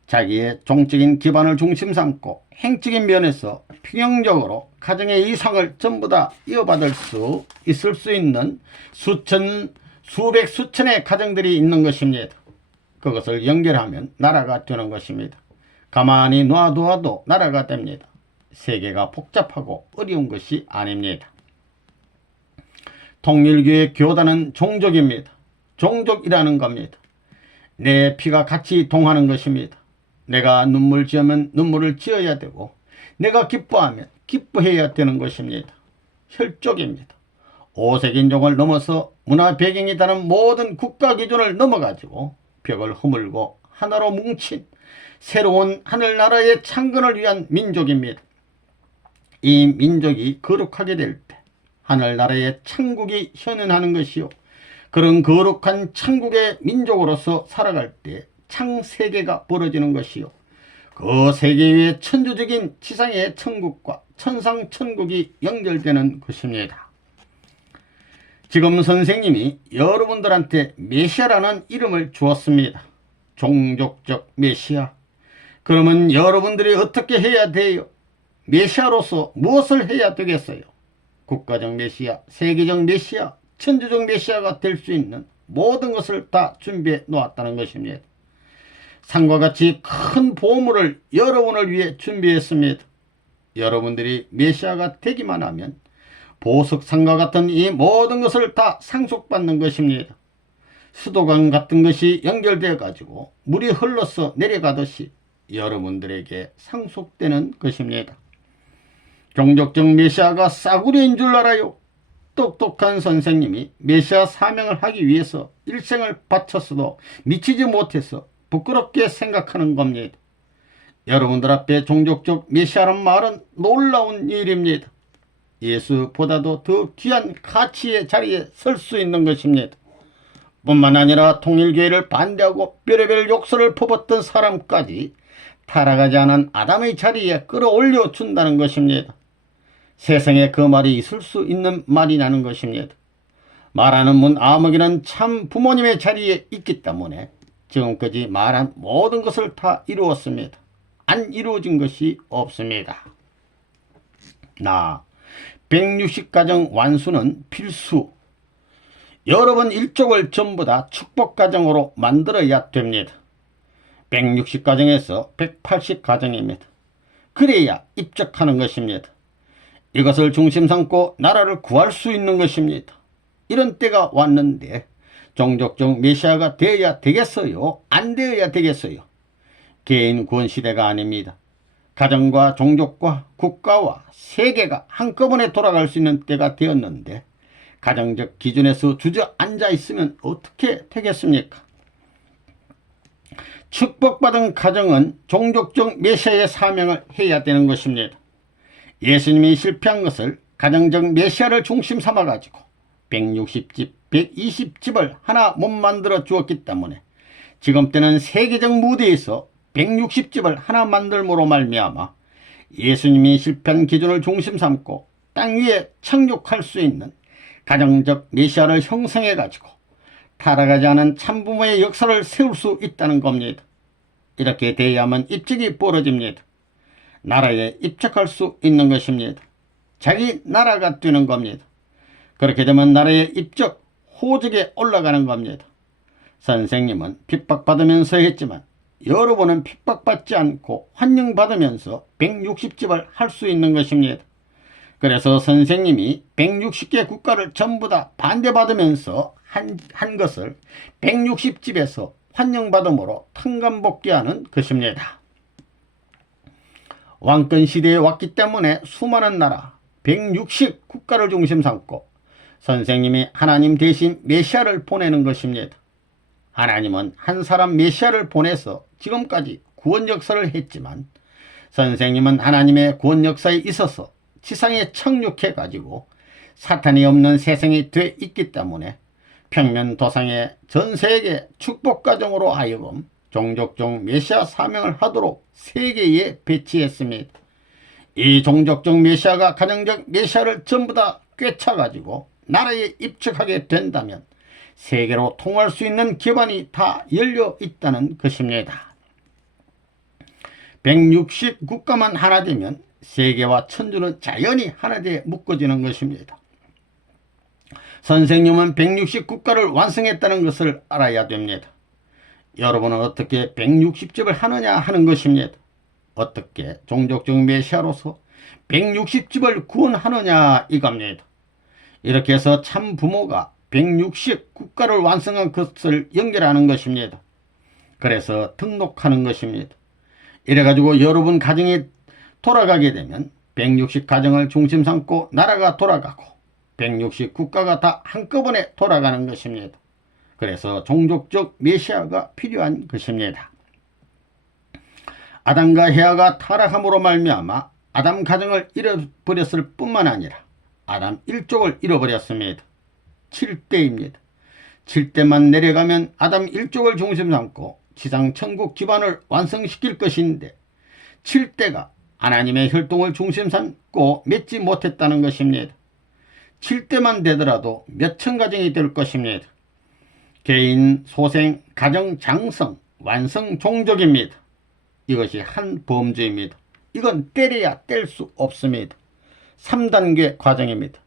자기의 종적인 기반을 중심 삼고 행적인 면에서 평형적으로 가정의 이상을 전부 다 이어받을 수 있을 수 있는 수천, 수백, 수천의 가정들이 있는 것입니다. 그것을 연결하면 나라가 되는 것입니다. 가만히 놔두어도 나라가 됩니다. 세계가 복잡하고 어려운 것이 아닙니다. 통일교의 교단은 종족입니다. 종족이라는 겁니다. 내 피가 같이 동하는 것입니다. 내가 눈물 지으면 눈물을 지어야 되고 내가 기뻐하면 기뻐해야 되는 것입니다. 혈족입니다. 오색인종을 넘어서 문화 배경이 다른 모든 국가 기준을 넘어가지고 벽을 허물고 하나로 뭉친 새로운 하늘나라의 창건을 위한 민족입니다. 이 민족이 거룩하게 될 때 하늘나라의 천국이 현현하는 것이요, 그런 거룩한 천국의 민족으로서 살아갈 때 창세계가 벌어지는 것이요, 그 세계 위의 천주적인 지상의 천국과 천상천국이 연결되는 것입니다. 지금 선생님이 여러분들한테 메시아라는 이름을 주었습니다. 종족적 메시아. 그러면 여러분들이 어떻게 해야 돼요? 메시아로서 무엇을 해야 되겠어요? 국가적 메시아, 세계적 메시아, 천주적 메시아가 될 수 있는 모든 것을 다 준비해 놓았다는 것입니다. 상과 같이 큰 보물을 여러분을 위해 준비했습니다. 여러분들이 메시아가 되기만 하면 보석상과 같은 이 모든 것을 다 상속받는 것입니다. 수도관 같은 것이 연결되어 가지고 물이 흘러서 내려가듯이 여러분들에게 상속되는 것입니다. 종족적 메시아가 싸구려인 줄 알아요? 똑똑한 선생님이 메시아 사명을 하기 위해서 일생을 바쳤어도 미치지 못해서 부끄럽게 생각하는 겁니다. 여러분들 앞에 종족적 메시아란 말은 놀라운 일입니다. 예수보다도 더 귀한 가치의 자리에 설 수 있는 것입니다. 뿐만 아니라 통일교회를 반대하고 별의별 욕설을 퍼붓던 사람까지 타락하지 않은 아담의 자리에 끌어올려 준다는 것입니다. 세상에 그 말이 있을 수 있는 말이라는 것입니다. 말하는 문 아무개는 참 부모님의 자리에 있기 때문에 지금까지 말한 모든 것을 다 이루었습니다. 안 이루어진 것이 없습니다. 160가정 완수는 필수. 여러분 일족을 전부 다 축복가정으로 만들어야 됩니다. 160가정에서 180가정입니다. 그래야 입적하는 것입니다. 이것을 중심 삼고 나라를 구할 수 있는 것입니다. 이런 때가 왔는데 종족적 메시아가 되어야 되겠어요? 안 되어야 되겠어요? 개인 구원 시대가 아닙니다. 가정과 종족과 국가와 세계가 한꺼번에 돌아갈 수 있는 때가 되었는데 가정적 기준에서 주저앉아 있으면 어떻게 되겠습니까? 축복받은 가정은 종족적 메시아의 사명을 해야 되는 것입니다. 예수님이 실패한 것을 가정적 메시아를 중심 삼아가지고 160집, 120집을 하나 못 만들어 주었기 때문에 지금 때는 세계적 무대에서 160집을 하나 만들므로 말미암아 예수님이 실패한 기준을 중심 삼고 땅 위에 착륙할 수 있는 가정적 메시아를 형성해가지고 타락하지 않은 참부모의 역사를 세울 수 있다는 겁니다. 이렇게 돼야만 입적이 벌어집니다. 나라에 입적할 수 있는 것입니다. 자기 나라가 되는 겁니다. 그렇게 되면 나라의 입적, 호적에 올라가는 겁니다. 선생님은 핍박받으면서 했지만 여러분은 핍박받지 않고 환영받으면서 160집을 할 수 있는 것입니다. 그래서 선생님이 160개 국가를 전부 다 반대받으면서 한 것을 160집에서 환영받음으로 탕감복귀하는 것입니다. 왕권 시대에 왔기 때문에 수많은 나라 160 국가를 중심 삼고 선생님이 하나님 대신 메시아를 보내는 것입니다. 하나님은 한 사람 메시아를 보내서 지금까지 구원 역사를 했지만 선생님은 하나님의 구원 역사에 있어서 지상에 착륙해가지고 사탄이 없는 세상이 돼 있기 때문에 평면 도상의 전세계 축복가정으로 하여금 종족적 메시아 사명을 하도록 세계에 배치했습니다. 이 종족적 메시아가 가정적 메시아를 전부 다 꿰차가지고 나라에 입적하게 된다면 세계로 통할 수 있는 기반이 다 열려 있다는 것입니다. 160 국가만 하나 되면 세계와 천주는 자연히 하나 되어 묶어지는 것입니다. 선생님은 160 국가를 완성했다는 것을 알아야 됩니다. 여러분은 어떻게 160집을 하느냐 하는 것입니다. 어떻게 종족적 메시아로서 160집을 구원하느냐 이겁니다. 이렇게 해서 참 부모가 160 국가를 완성한 것을 연결하는 것입니다. 그래서 등록하는 것입니다. 이래가지고 여러분 가정이 돌아가게 되면 160 가정을 중심 삼고 나라가 돌아가고 160 국가가 다 한꺼번에 돌아가는 것입니다. 그래서 종족적 메시아가 필요한 것입니다. 아담과 헤아가 타락함으로 말미암아 아담 가정을 잃어버렸을 뿐만 아니라 아담 일족을 잃어버렸습니다. 7대입니다. 7대만 내려가면 아담 일족을 중심 삼고 지상 천국 기반을 완성시킬 것인데 7대가 하나님의 혈통을 중심 삼고 맺지 못했다는 것입니다. 7대만 되더라도 몇천 가정이 될 것입니다. 개인, 소생, 가정, 장성, 완성, 종족입니다. 이것이 한 범주입니다. 이건 때려야 뗄 수 없습니다. 3단계 과정입니다.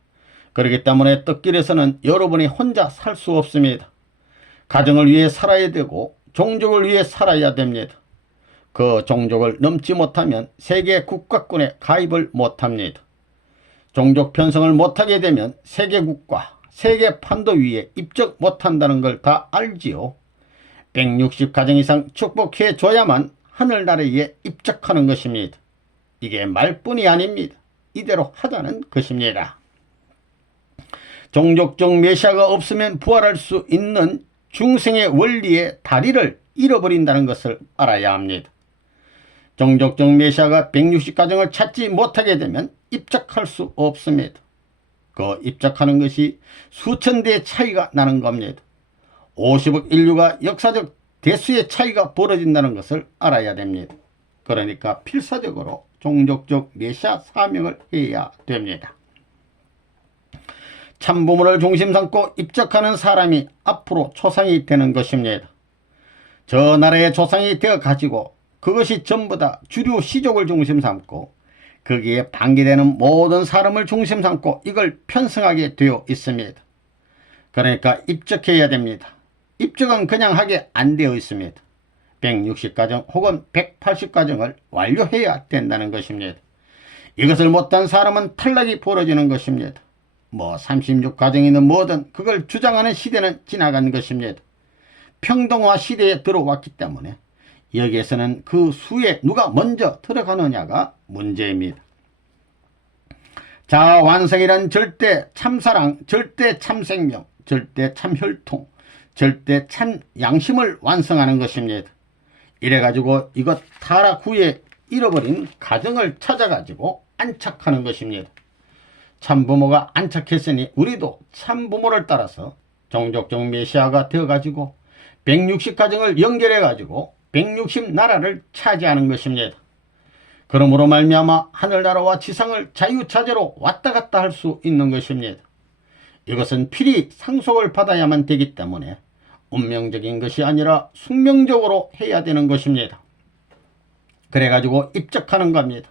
그렇기 때문에 떡길에서는 여러분이 혼자 살 수 없습니다. 가정을 위해 살아야 되고 종족을 위해 살아야 됩니다. 그 종족을 넘지 못하면 세계 국가권에 가입을 못합니다. 종족 편성을 못하게 되면 세계국가, 세계 판도 위에 입적 못한다는 걸 다 알지요. 160 가정 이상 축복해 줘야만 하늘나라에 입적하는 것입니다. 이게 말뿐이 아닙니다. 이대로 하자는 것입니다. 종족적 메시아가 없으면 부활할 수 있는 중생의 원리의 다리를 잃어버린다는 것을 알아야 합니다. 종족적 메시아가 160가정을 찾지 못하게 되면 입적할 수 없습니다. 그 입적하는 것이 수천 대의 차이가 나는 겁니다. 50억 인류가 역사적 대수의 차이가 벌어진다는 것을 알아야 됩니다. 그러니까 필사적으로 종족적 메시아 사명을 해야 됩니다. 참부모를 중심 삼고 입적하는 사람이 앞으로 조상이 되는 것입니다. 저 나라의 조상이 되어 가지고 그것이 전부 다 주류 시족을 중심 삼고 거기에 반기되는 모든 사람을 중심 삼고 이걸 편성하게 되어 있습니다. 그러니까 입적해야 됩니다. 입적은 그냥 하게 안 되어 있습니다. 160가정 혹은 180가정을 완료해야 된다는 것입니다. 이것을 못한 사람은 탈락이 벌어지는 것입니다. 36가정이든 뭐든 그걸 주장하는 시대는 지나간 것입니다. 평등화 시대에 들어왔기 때문에 여기에서는 그 수에 누가 먼저 들어가느냐가 문제입니다. 자, 완성이란 절대 참사랑, 절대 참생명, 절대 참혈통, 절대 참 양심을 완성하는 것입니다. 이래가지고 이것 타락 후에 잃어버린 가정을 찾아가지고 안착하는 것입니다. 참부모가 안착했으니 우리도 참부모를 따라서 종족적 메시아가 되어가지고 160가정을 연결해가지고 160나라를 차지하는 것입니다. 그러므로 말미암아 하늘나라와 지상을 자유자재로 왔다 갔다 할 수 있는 것입니다. 이것은 필히 상속을 받아야만 되기 때문에 운명적인 것이 아니라 숙명적으로 해야 되는 것입니다. 그래가지고 입적하는 겁니다.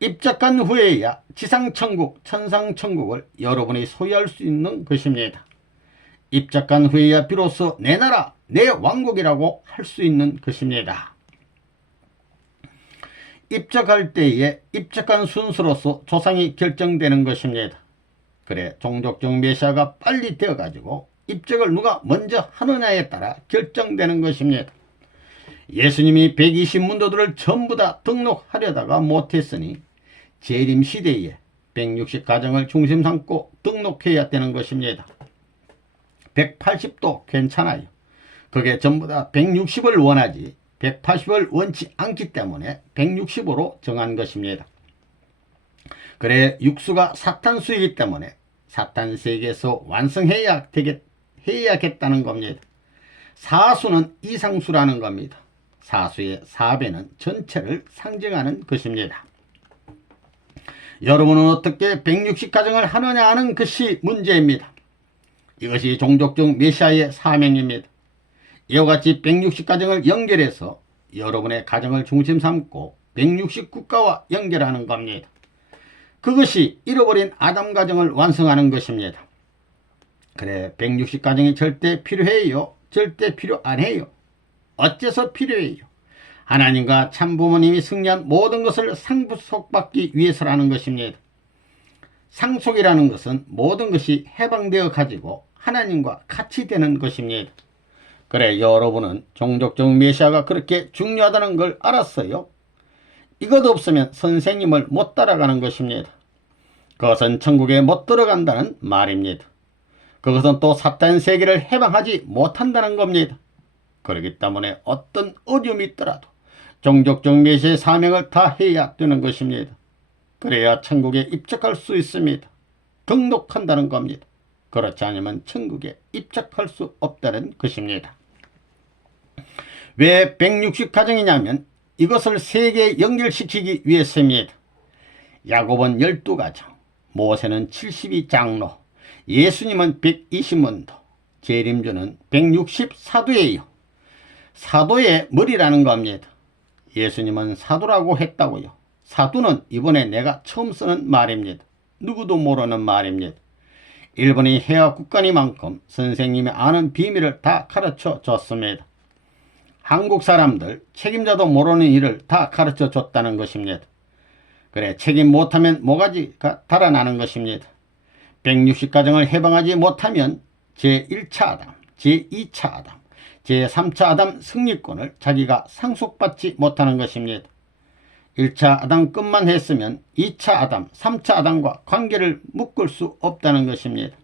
입적한 후에야 지상천국, 천상천국을 여러분이 소유할 수 있는 것입니다. 입적한 후에야 비로소 내 나라, 내 왕국이라고 할 수 있는 것입니다. 입적할 때에 입적한 순서로서 조상이 결정되는 것입니다. 그래, 종족적 메시아가 빨리 되어가지고 입적을 누가 먼저 하느냐에 따라 결정되는 것입니다. 예수님이 120문도들을 전부 다 등록하려다가 못했으니 재림시대에 160가정을 중심 삼고 등록해야 되는 것입니다. 180도 괜찮아요. 그게 전부 다 160을 원하지 180을 원치 않기 때문에 160으로 정한 것입니다. 그래, 육수가 사탄수이기 때문에 사탄 세계에서 완성해야겠다는 겁니다. 사수는 이상수라는 겁니다. 사수의 4배는 전체를 상징하는 것입니다. 여러분은 어떻게 160가정을 하느냐 하는 것이 문제입니다. 이것이 종족적 메시아의 사명입니다. 이와 같이 160가정을 연결해서 여러분의 가정을 중심 삼고 160국가와 연결하는 겁니다. 그것이 잃어버린 아담 가정을 완성하는 것입니다. 그래, 160가정이 절대 필요해요? 절대 필요 안 해요? 어째서 필요해요? 하나님과 참부모님이 승리한 모든 것을 상속받기 위해서라는 것입니다. 상속이라는 것은 모든 것이 해방되어 가지고 하나님과 같이 되는 것입니다. 그래, 여러분은 종족적 메시아가 그렇게 중요하다는 걸 알았어요? 이것 없으면 선생님을 못 따라가는 것입니다. 그것은 천국에 못 들어간다는 말입니다. 그것은 또 사탄 세계를 해방하지 못한다는 겁니다. 그렇기 때문에 어떤 어려움이 있더라도 종족적 메시아의 사명을 다 해야 되는 것입니다. 그래야 천국에 입적할 수 있습니다. 등록한다는 겁니다. 그렇지 않으면 천국에 입적할 수 없다는 것입니다. 왜 160가정이냐면 이것을 세계에 연결시키기 위해서입니다. 야곱은 12가정, 모세는 72장로, 예수님은 120문도, 재림주는 160사도예요. 사도의 머리라는 겁니다. 예수님은 사도라고 했다고요. 사도는 이번에 내가 처음 쓰는 말입니다. 누구도 모르는 말입니다. 일본이 해와 국가니만큼 선생님이 아는 비밀을 다 가르쳐 줬습니다. 한국 사람들 책임자도 모르는 일을 다 가르쳐 줬다는 것입니다. 그래, 책임 못하면 모가지가 달아나는 것입니다. 160가정을 해방하지 못하면 제1차 아담, 제2차 아담, 제3차 아담 승리권을 자기가 상속받지 못하는 것입니다. 1차 아담 끝만 했으면 2차 아담, 3차 아담과 관계를 묶을 수 없다는 것입니다.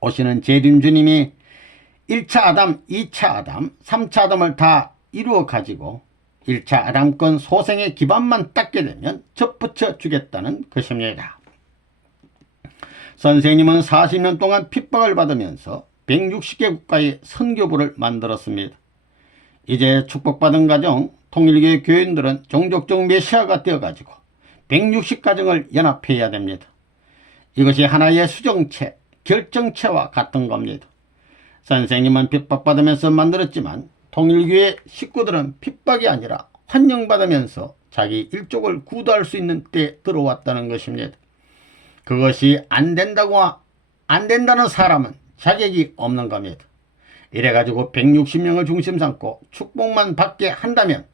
오시는 재림주님이 1차 아담, 2차 아담, 3차 아담을 다 이루어 가지고 1차 아담권 소생의 기반만 닦게 되면 접붙여 주겠다는 것입니다. 선생님은 40년 동안 핍박을 받으면서 160개 국가의 선교부를 만들었습니다. 이제 축복받은 가정, 통일교회 교인들은 종족적 메시아가 되어가지고 160가정을 연합해야 됩니다. 이것이 하나의 수정체, 결정체와 같은 겁니다. 선생님은 핍박받으면서 만들었지만 통일교회 식구들은 핍박이 아니라 환영받으면서 자기 일족을 구도할 수 있는 때에 들어왔다는 것입니다. 그것이 안 된다는 사람은 자격이 없는 겁니다. 이래가지고 160명을 중심 삼고 축복만 받게 한다면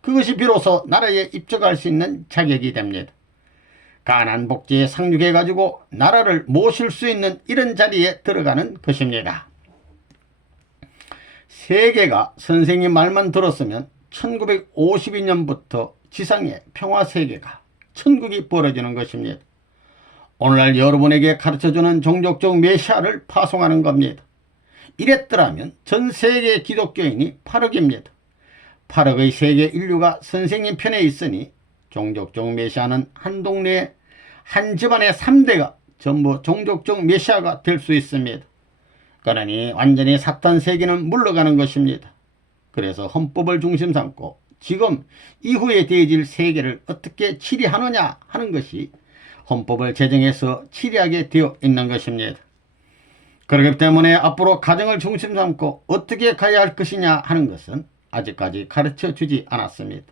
그것이 비로소 나라에 입적할 수 있는 자격이 됩니다. 가난 복지에 상륙해가지고 나라를 모실 수 있는 이런 자리에 들어가는 것입니다. 세계가 선생님 말만 들었으면 1952년부터 지상의 평화세계가 천국이 벌어지는 것입니다. 오늘날 여러분에게 가르쳐주는 종족적 메시아를 파송하는 겁니다. 이랬더라면 전 세계 기독교인이 8억입니다. 8억의 세계 인류가 선생님 편에 있으니 종족적 메시아는 한 동네에 한 집안의 3대가 전부 종족적 메시아가 될 수 있습니다. 그러니 완전히 사탄 세계는 물러가는 것입니다. 그래서 헌법을 중심 삼고 지금 이후에 되어질 세계를 어떻게 치리하느냐 하는 것이 헌법을 제정해서 치리하게 되어 있는 것입니다. 그렇기 때문에 앞으로 가정을 중심 삼고 어떻게 가야 할 것이냐 하는 것은 아직까지 가르쳐 주지 않았습니다.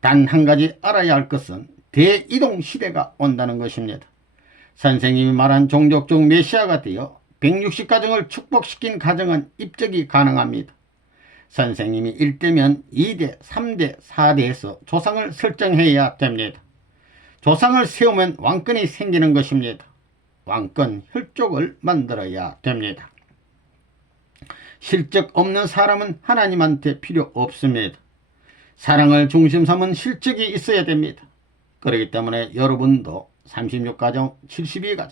단 한 가지 알아야 할 것은 대이동 시대가 온다는 것입니다. 선생님이 말한 종족적 메시아가 되어 160가정을 축복시킨 가정은 입적이 가능합니다. 선생님이 1대면 2대, 3대, 4대에서 조상을 설정해야 됩니다. 조상을 세우면 왕권이 생기는 것입니다. 왕권 혈족을 만들어야 됩니다. 실적 없는 사람은 하나님한테 필요 없습니다. 사랑을 중심 삼은 실적이 있어야 됩니다. 그렇기 때문에 여러분도 36가정, 72가정,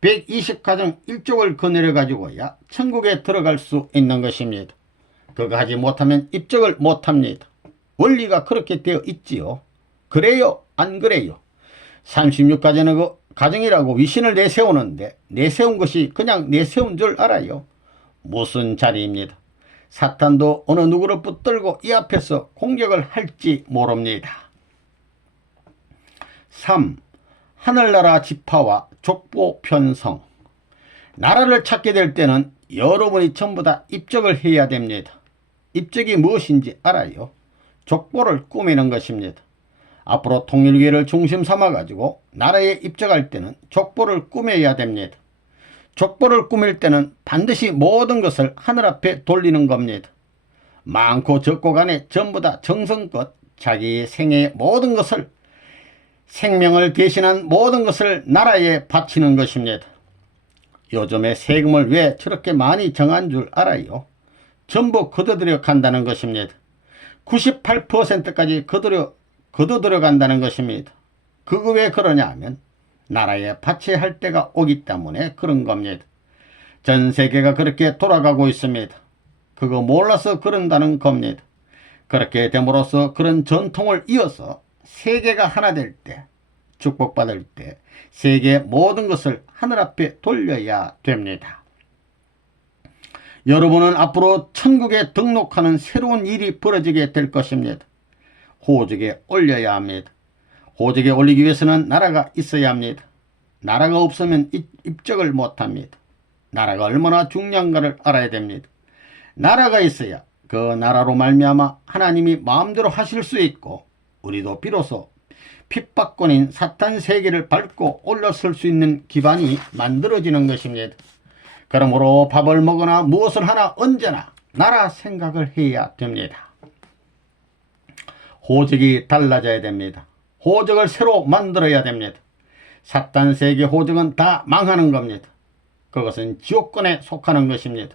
120가정 일족을 거느려 가지고야 천국에 들어갈 수 있는 것입니다. 그거 하지 못하면 입적을 못합니다. 원리가 그렇게 되어 있지요. 그래요? 안 그래요? 36가정의 가정이라고 위신을 내세우는데 내세운 것이 그냥 내세운 줄 알아요? 무슨 자리입니다. 사탄도 어느 누구를 붙들고 이 앞에서 공격을 할지 모릅니다. 3. 하늘나라 지파와 족보 편성. 나라를 찾게 될 때는 여러분이 전부 다 입적을 해야 됩니다. 입적이 무엇인지 알아요? 족보를 꾸미는 것입니다. 앞으로 통일교회를 중심 삼아가지고 나라에 입적할 때는 족보를 꾸며야 됩니다. 족보를 꾸밀 때는 반드시 모든 것을 하늘 앞에 돌리는 겁니다. 많고 적고 간에 전부 다 정성껏 자기의 생애의 모든 것을, 생명을 대신한 모든 것을 나라에 바치는 것입니다. 요즘에 세금을 왜 저렇게 많이 정한 줄 알아요? 전부 거둬들여 간다는 것입니다. 98%까지 거둬들여 간다는 것입니다. 그거 왜 그러냐 하면 나라에 바쳐야 할 때가 오기 때문에 그런 겁니다. 전 세계가 그렇게 돌아가고 있습니다. 그거 몰라서 그런다는 겁니다. 그렇게 됨으로써 그런 전통을 이어서 세계가 하나 될 때, 축복받을 때 세계의 모든 것을 하늘 앞에 돌려야 됩니다. 여러분은 앞으로 천국에 등록하는 새로운 일이 벌어지게 될 것입니다. 호적에 올려야 합니다. 호적에 올리기 위해서는 나라가 있어야 합니다. 나라가 없으면 입적을 못합니다. 나라가 얼마나 중요한가를 알아야 됩니다. 나라가 있어야 그 나라로 말미암아 하나님이 마음대로 하실 수 있고 우리도 비로소 핍박권인 사탄 세계를 밟고 올라설 수 있는 기반이 만들어지는 것입니다. 그러므로 밥을 먹거나 무엇을 하나 언제나 나라 생각을 해야 됩니다. 호적이 달라져야 됩니다. 호적을 새로 만들어야 됩니다. 사탄 세계 호적은 다 망하는 겁니다. 그것은 지옥권에 속하는 것입니다.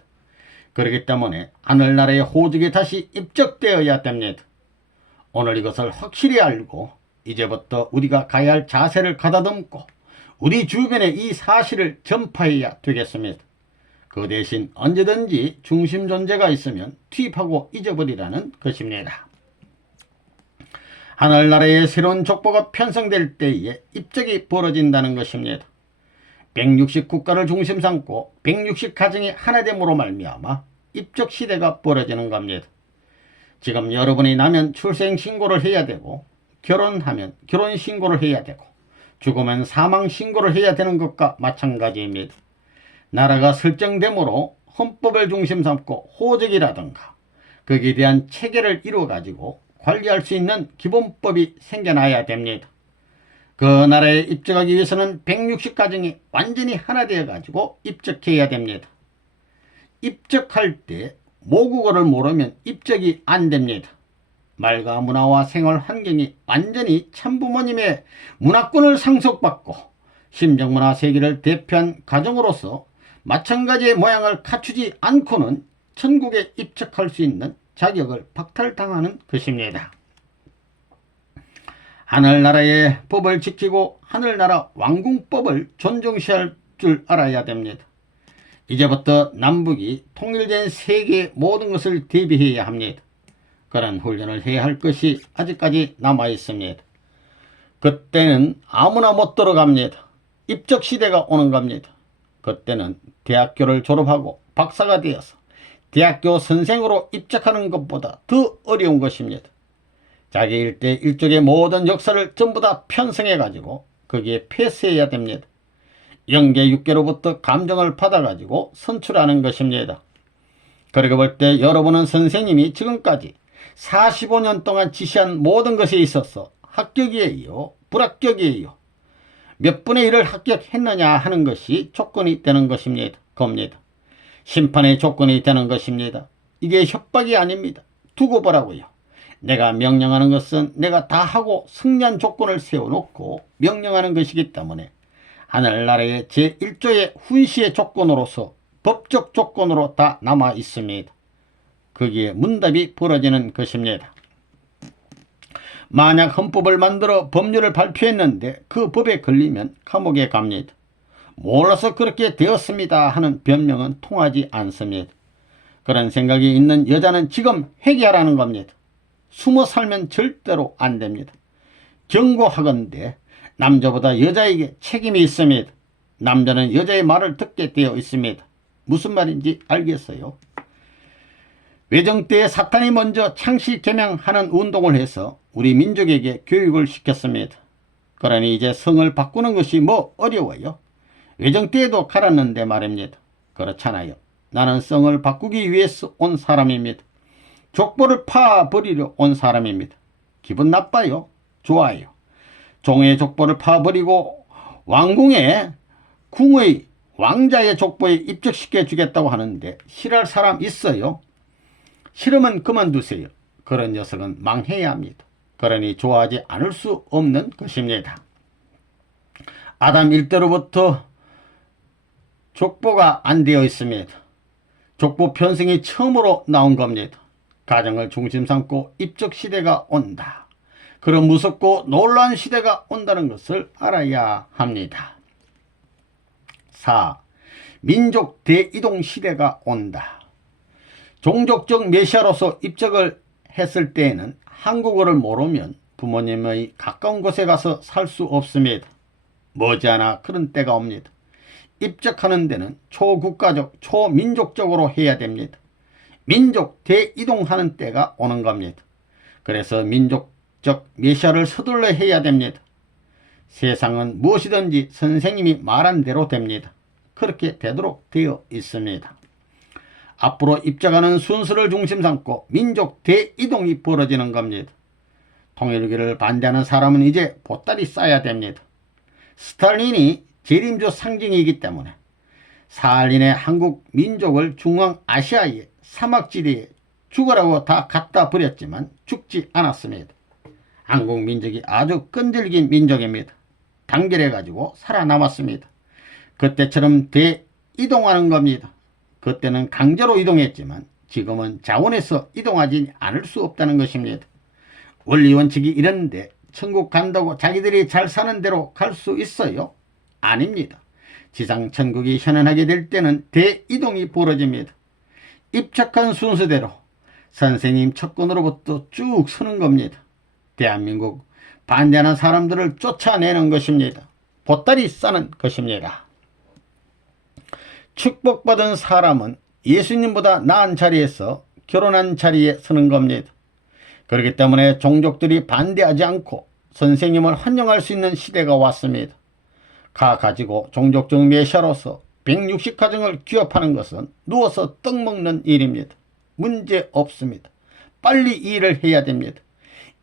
그렇기 때문에 하늘나라의 호적이 다시 입적되어야 됩니다. 오늘 이것을 확실히 알고 이제부터 우리가 가야 할 자세를 가다듬고 우리 주변에 이 사실을 전파해야 되겠습니다. 그 대신 언제든지 중심 존재가 있으면 투입하고 잊어버리라는 것입니다. 하늘나라의 새로운 족보가 편성될 때에 입적이 벌어진다는 것입니다. 160국가를 중심 삼고 160가정이 하나됨으로 말미암아 입적 시대가 벌어지는 겁니다. 지금 여러분이 나면 출생신고를 해야 되고 결혼하면 결혼신고를 해야 되고 죽으면 사망신고를 해야 되는 것과 마찬가지입니다. 나라가 설정되므로 헌법을 중심 삼고 호적이라든가 거기에 대한 체계를 이루어 가지고 관리할 수 있는 기본법이 생겨나야 됩니다. 그 나라에 입적하기 위해서는 160가정이 완전히 하나 되어 가지고 입적해야 됩니다. 입적할 때 모국어를 모르면 입적이 안 됩니다. 말과 문화와 생활 환경이 완전히 참부모님의 문화권을 상속받고 심정문화 세계를 대표한 가정으로서 마찬가지의 모양을 갖추지 않고는 천국에 입적할 수 있는 자격을 박탈당하는 것입니다. 하늘나라의 법을 지키고 하늘나라 왕궁법을 존중시할 줄 알아야 됩니다. 이제부터 남북이 통일된 세계의 모든 것을 대비해야 합니다. 그런 훈련을 해야 할 것이 아직까지 남아 있습니다. 그때는 아무나 못 들어갑니다. 입적시대가 오는 겁니다. 그때는 대학교를 졸업하고 박사가 되어서 대학교 선생으로 입적하는 것보다 더 어려운 것입니다. 자기 일대 일족의 모든 역사를 전부 다 편성해 가지고 거기에 폐쇄해야 됩니다. 영계 육계로부터 감정을 받아 가지고 선출하는 것입니다. 그러고 볼 때 여러분은 선생님이 지금까지 45년 동안 지시한 모든 것에 있어서 합격이에요, 불합격이에요, 몇 분의 1을 합격했느냐 하는 것이 조건이 되는 것입니다. 겁니다. 심판의 조건이 되는 것입니다. 이게 협박이 아닙니다. 두고 보라고요. 내가 명령하는 것은 내가 다 하고 승리한 조건을 세워놓고 명령하는 것이기 때문에 하늘나라의 제1조의 훈시의 조건으로서 법적 조건으로 다 남아 있습니다. 거기에 문답이 벌어지는 것입니다. 만약 헌법을 만들어 법률을 발표했는데 그 법에 걸리면 감옥에 갑니다. 몰라서 그렇게 되었습니다 하는 변명은 통하지 않습니다. 그런 생각이 있는 여자는 지금 회개하라는 겁니다. 숨어 살면 절대로 안 됩니다. 경고하건대 남자보다 여자에게 책임이 있습니다. 남자는 여자의 말을 듣게 되어 있습니다. 무슨 말인지 알겠어요? 외정 때 사탄이 먼저 창시 개명하는 운동을 해서 우리 민족에게 교육을 시켰습니다. 그러니 이제 성을 바꾸는 것이 뭐 어려워요? 외정 때에도 갈았는데 말입니다. 그렇잖아요. 나는 성을 바꾸기 위해서 온 사람입니다. 족보를 파버리려 온 사람입니다. 기분 나빠요? 좋아요. 종의 족보를 파버리고 왕궁에 궁의 왕자의 족보에 입적시켜 주겠다고 하는데 싫어할 사람 있어요? 싫으면 그만두세요. 그런 녀석은 망해야 합니다. 그러니 좋아하지 않을 수 없는 것입니다. 아담 일대로부터 족보가 안 되어 있습니다. 족보 편성이 처음으로 나온 겁니다. 가정을 중심 삼고 입적 시대가 온다. 그런 무섭고 놀라운 시대가 온다는 것을 알아야 합니다. 4. 민족 대이동 시대가 온다. 종족적 메시아로서 입적을 했을 때에는 한국어를 모르면 부모님의 가까운 곳에 가서 살 수 없습니다. 머지않아 그런 때가 옵니다. 입적하는 데는 초국가적, 초민족적으로 해야 됩니다. 민족 대이동하는 때가 오는 겁니다. 그래서 민족적 메시아를 서둘러 해야 됩니다. 세상은 무엇이든지 선생님이 말한 대로 됩니다. 그렇게 되도록 되어 있습니다. 앞으로 입적하는 순서를 중심 삼고 민족 대이동이 벌어지는 겁니다. 통일기를 반대하는 사람은 이제 보따리 싸야 됩니다. 스탈린이 재림조 상징이기 때문에 스탈린의 한국 민족을 중앙아시아의 사막지대에 죽으라고 다 갖다 버렸지만 죽지 않았습니다. 한국 민족이 아주 끈질긴 민족입니다. 단결해가지고 살아남았습니다. 그때처럼 대이동하는 겁니다. 그때는 강제로 이동했지만 지금은 자원에서 이동하지 않을 수 없다는 것입니다. 원리 원칙이 이런데 천국 간다고 자기들이 잘 사는 대로 갈 수 있어요? 아닙니다. 지상 천국이 현현하게 될 때는 대이동이 벌어집니다. 입적한 순서대로 선생님 첩근으로부터 쭉 서는 겁니다. 대한민국 반대하는 사람들을 쫓아내는 것입니다. 보따리 싸는 것입니다. 축복받은 사람은 예수님보다 나은 자리에서 결혼한 자리에 서는 겁니다. 그렇기 때문에 종족들이 반대하지 않고 선생님을 환영할 수 있는 시대가 왔습니다. 가지고 종족적 메시아로서 160가정을 기업하는 것은 누워서 떡 먹는 일입니다. 문제 없습니다. 빨리 일을 해야 됩니다.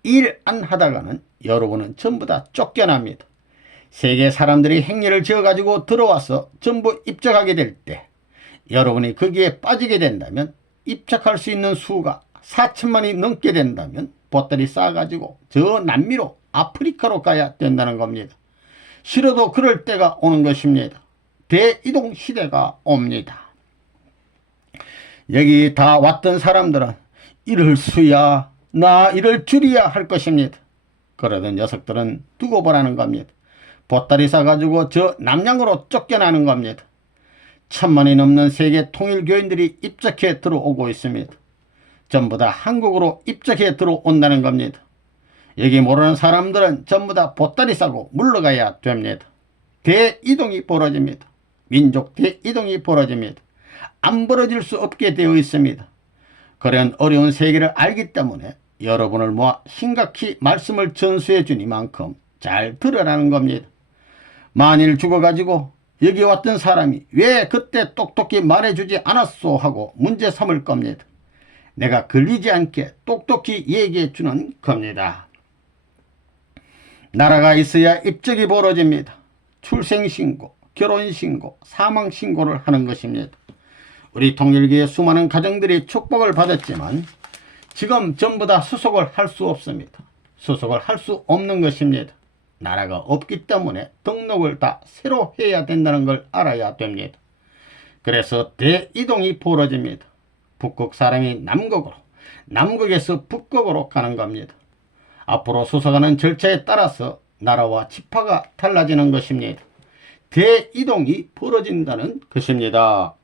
일 안 하다가는 여러분은 전부 다 쫓겨납니다. 세계 사람들이 행위를 지어가지고 들어와서 전부 입적하게 될 때 여러분이 거기에 빠지게 된다면 입적할 수 있는 수가 4천만이 넘게 된다면 보따리 싸가지고 저 남미로 아프리카로 가야 된다는 겁니다. 싫어도 그럴 때가 오는 것입니다. 대이동 시대가 옵니다. 여기 다 왔던 사람들은 이럴 수야 나 이럴 줄이야 할 것입니다. 그러던 녀석들은 두고 보라는 겁니다. 보따리 싸가지고 저 남양으로 쫓겨나는 겁니다. 1000만이 넘는 세계 통일교인들이 입적해 들어오고 있습니다. 전부 다 한국으로 입적해 들어온다는 겁니다. 여기 모르는 사람들은 전부 다 보따리 싸고 물러가야 됩니다. 대이동이 벌어집니다. 민족 대이동이 벌어집니다. 안 벌어질 수 없게 되어 있습니다. 그런 어려운 세계를 알기 때문에 여러분을 모아 심각히 말씀을 전수해 주니만큼 잘 들으라는 겁니다. 만일 죽어가지고 여기 왔던 사람이 왜 그때 똑똑히 말해주지 않았소 하고 문제 삼을 겁니다. 내가 걸리지 않게 똑똑히 얘기해 주는 겁니다. 나라가 있어야 입적이 벌어집니다. 출생신고, 결혼신고, 사망신고를 하는 것입니다. 우리 통일교의 수많은 가정들이 축복을 받았지만 지금 전부 다 수속을 할 수 없습니다. 수속을 할 수 없는 것입니다. 나라가 없기 때문에 등록을 다 새로 해야 된다는 걸 알아야 됩니다. 그래서 대이동이 벌어집니다. 북극 사람이 남극으로, 남극에서 북극으로 가는 겁니다. 앞으로 수속하는 절차에 따라서 나라와 지파가 달라지는 것입니다. 대이동이 벌어진다는 것입니다.